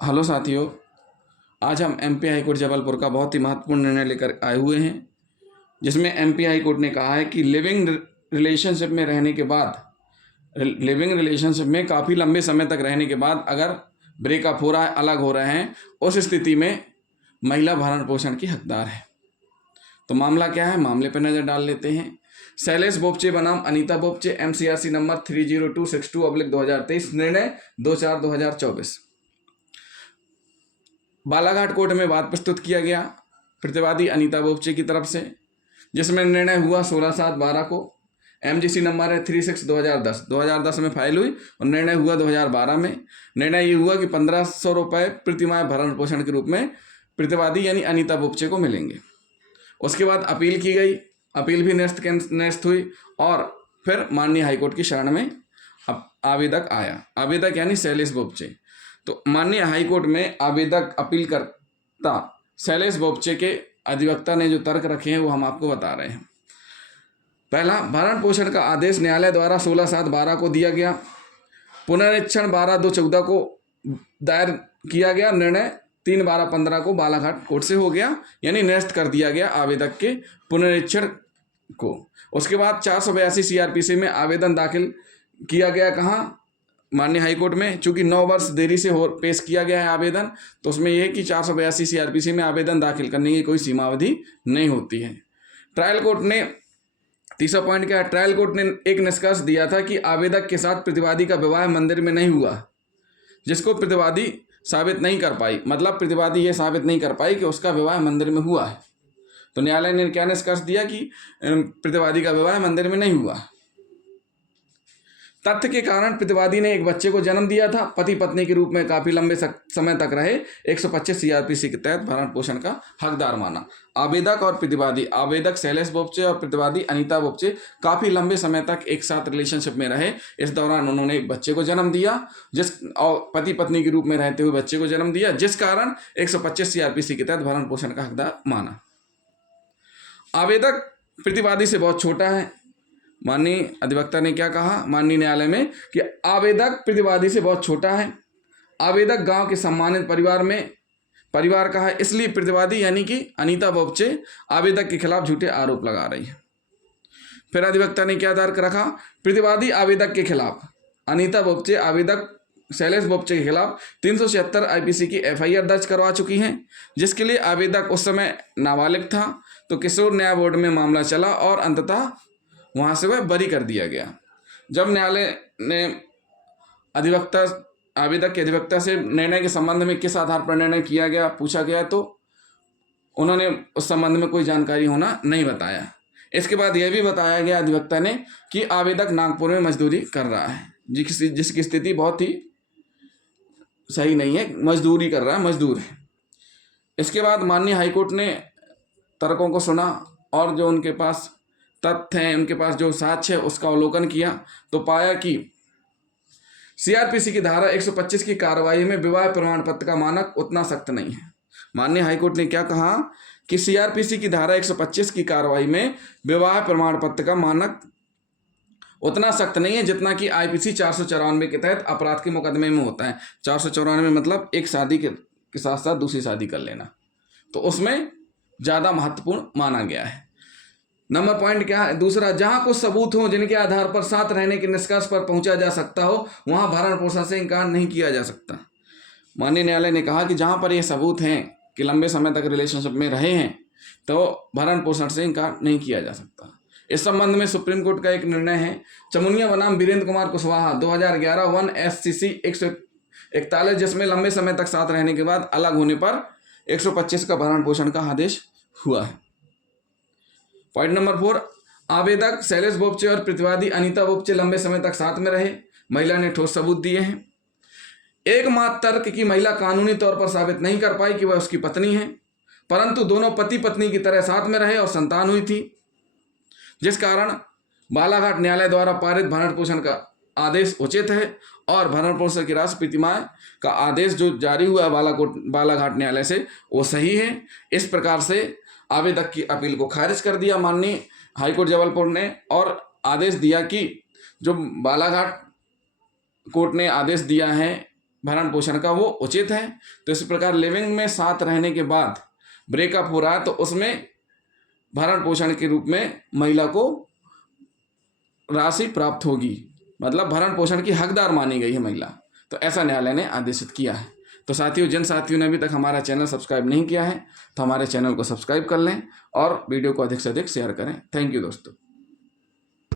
Hello साथियों, आज हम एमपी हाई कोर्ट जबलपुर का बहुत ही महत्वपूर्ण निर्णय लेकर आए हुए हैं, जिसमें एमपी हाई कोर्ट ने कहा है कि लिविंग रिलेशनशिप में रहने के बाद, लिविंग रिलेशनशिप में काफ़ी लंबे समय तक रहने के बाद अगर ब्रेकअप हो रहा है, अलग हो रहे हैं, उस स्थिति में महिला भरण पोषण की हकदार है। तो मामला क्या है, मामले पर नज़र डाल लेते हैं। शैलेश बोपचे बनाम अनीता बोपचे, MCRC नंबर 30262/2023, निर्णय 2/4/2024। बालाघाट कोर्ट में वाद प्रस्तुत किया गया प्रतिवादी अनीता बोपचे की तरफ से, जिसमें निर्णय हुआ 16/7/12 को। MGC नंबर है 36/2010 में फाइल हुई और निर्णय हुआ 2012 में। निर्णय ये हुआ कि 1500 रुपये प्रतिमाह भरण पोषण के रूप में प्रतिवादी यानी अनीता बोपचे को मिलेंगे। उसके बाद अपील की गई, अपील भी निरस्त हुई और फिर माननीय हाईकोर्ट की शरण में आवेदक आया। आवेदक यानी शैलेश बोपचे। तो माननीय हाईकोर्ट में आवेदक अपीलकर्ता शैलेश बोपचे के अधिवक्ता ने जो तर्क रखे हैं वो हम आपको बता रहे हैं। पहला, भरण पोषण का आदेश न्यायालय द्वारा 16/7/12 को दिया गया। पुनरीक्षण 12/2/14 को दायर किया गया। निर्णय 3/12/15 को बालाघाट कोर्ट से हो गया, यानी निरस्त कर दिया गया आवेदक के पुनरीक्षण को। उसके बाद 482 CRPC में आवेदन दाखिल किया गया। कहाँ? माननीय हाईकोर्ट में। चूंकि 9 वर्ष देरी से पेश किया गया है आवेदन, तो उसमें यह है कि 482 CRPC में आवेदन दाखिल करने की कोई सीमा अवधि नहीं होती है। ट्रायल कोर्ट ने, तीसरा पॉइंट क्या है, ट्रायल कोर्ट ने एक निष्कर्ष दिया था कि आवेदक के साथ प्रतिवादी का विवाह मंदिर में नहीं हुआ, जिसको प्रतिवादी साबित नहीं कर पाई। मतलब प्रतिवादी ये साबित नहीं कर पाई कि उसका विवाह मंदिर में हुआ है। तो न्यायालय ने क्या निष्कर्ष दिया कि प्रतिवादी का विवाह मंदिर में नहीं हुआ। तथ्य के कारण प्रतिवादी ने एक बच्चे को जन्म दिया था, पति पत्नी के रूप में काफी लंबे समय तक रहे, 125 CRPC के तहत भरण पोषण का हकदार माना। आवेदक और प्रतिवादी, आवेदक शैलेश बोपचे और प्रतिवादी अनीता बोपचे काफी लंबे समय तक एक साथ रिलेशनशिप में रहे। इस दौरान उन्होंने एक बच्चे को जन्म दिया, और पति पत्नी के रूप में रहते हुए बच्चे को जन्म दिया, जिस कारण 125 CRPC के तहत भरण पोषण का हकदार माना। आवेदक प्रतिवादी से बहुत छोटा है। माननीय अधिवक्ता ने क्या कहा माननीय न्यायालय में कि आवेदक प्रतिवादी से बहुत छोटा है। आवेदक गांव के सम्मानित परिवार का है, इसलिए प्रतिवादी यानी कि अनीता बोपचे आवेदक के खिलाफ झूठे आरोप लगा रही है। फिर अधिवक्ता ने क्या तर्क रखा, प्रतिवादी आवेदक के खिलाफ, अनीता बोपचे आवेदक शैलेश बोपचे के खिलाफ 376 IPC की FIR दर्ज करवा चुकी हैं, जिसके लिए आवेदक उस समय नाबालिग था। तो किशोर न्याय बोर्ड में मामला चला और अंततः वहाँ से वह बरी कर दिया गया। जब न्यायालय ने आवेदक के अधिवक्ता से निर्णय के संबंध में किस आधार पर निर्णय किया गया पूछा गया, तो उन्होंने उस संबंध में कोई जानकारी होना नहीं बताया। इसके बाद यह भी बताया गया अधिवक्ता ने कि आवेदक नागपुर में मजदूरी कर रहा है, जिसकी स्थिति बहुत ही सही नहीं है, मजदूरी कर रहा है, मजदूर है। इसके बाद माननीय हाईकोर्ट ने तर्कों को सुना और जो उनके पास तथ्य हैं, उनके पास जो साक्ष्य है, उसका अवलोकन किया तो पाया कि CRPC की धारा 125 की कार्रवाई में विवाह प्रमाण पत्र का मानक उतना सख्त नहीं है। माननीय हाईकोर्ट ने क्या कहा कि CRPC की धारा 125 की कार्रवाई में विवाह प्रमाण पत्र का मानक उतना सख्त नहीं है जितना कि IPC 494 के तहत अपराध के मुकदमे में होता है। 494 मतलब एक शादी के साथ साथ दूसरी शादी कर लेना, तो उसमें ज़्यादा महत्वपूर्ण माना गया है। नंबर पॉइंट क्या है, दूसरा, जहां कुछ सबूत हो जिनके आधार पर साथ रहने के निष्कर्ष पर पहुंचा जा सकता हो, वहां भरण पोषण से इनकार नहीं किया जा सकता। माननीय न्यायालय ने कहा कि जहां पर ये सबूत हैं कि लंबे समय तक रिलेशनशिप में रहे हैं, तो भरण पोषण से इनकार नहीं किया जा सकता। इस संबंध में सुप्रीम कोर्ट का एक निर्णय है, चमुनिया बनाम वीरेंद्र कुमार कुशवाहा 2011 1 SCC 141, जिसमें लंबे समय तक साथ रहने के बाद अलग होने पर 125 का भरण पोषण का आदेश हुआ है। पॉइंट नंबर 4, आवेदक शैलेश बोपचे और प्रतिवादी अनीता बोपचे लंबे समय तक साथ में रहे। महिला ने ठोस सबूत दिए हैं। एकमात्र तर्क की महिला कानूनी तौर पर साबित नहीं कर पाई कि वह उसकी पत्नी है, परंतु दोनों पति पत्नी की तरह साथ में रहे और संतान हुई थी, जिस कारण बालाघाट न्यायालय द्वारा पारित भरण पोषण का आदेश उचित है और भरण पोषण की राशि प्रतिमाह का आदेश जो जारी हुआ बालाघाट न्यायालय से वो सही है। इस प्रकार से आवेदक की अपील को खारिज कर दिया माननीय हाईकोर्ट जबलपुर ने और आदेश दिया कि जो बालाघाट कोर्ट ने आदेश दिया है भरण पोषण का वो उचित है। तो इस प्रकार लिविंग में साथ रहने के बाद ब्रेकअप हो रहा है तो उसमें भरण पोषण के रूप में महिला को राशि प्राप्त होगी, मतलब भरण पोषण की हकदार मानी गई है महिला। तो ऐसा न्यायालय ने आदेशित किया है। तो साथियों, जिन साथियों ने अभी तक हमारा चैनल सब्सक्राइब नहीं किया है तो हमारे चैनल को सब्सक्राइब कर लें और वीडियो को अधिक से अधिक शेयर करें। थैंक यू दोस्तों।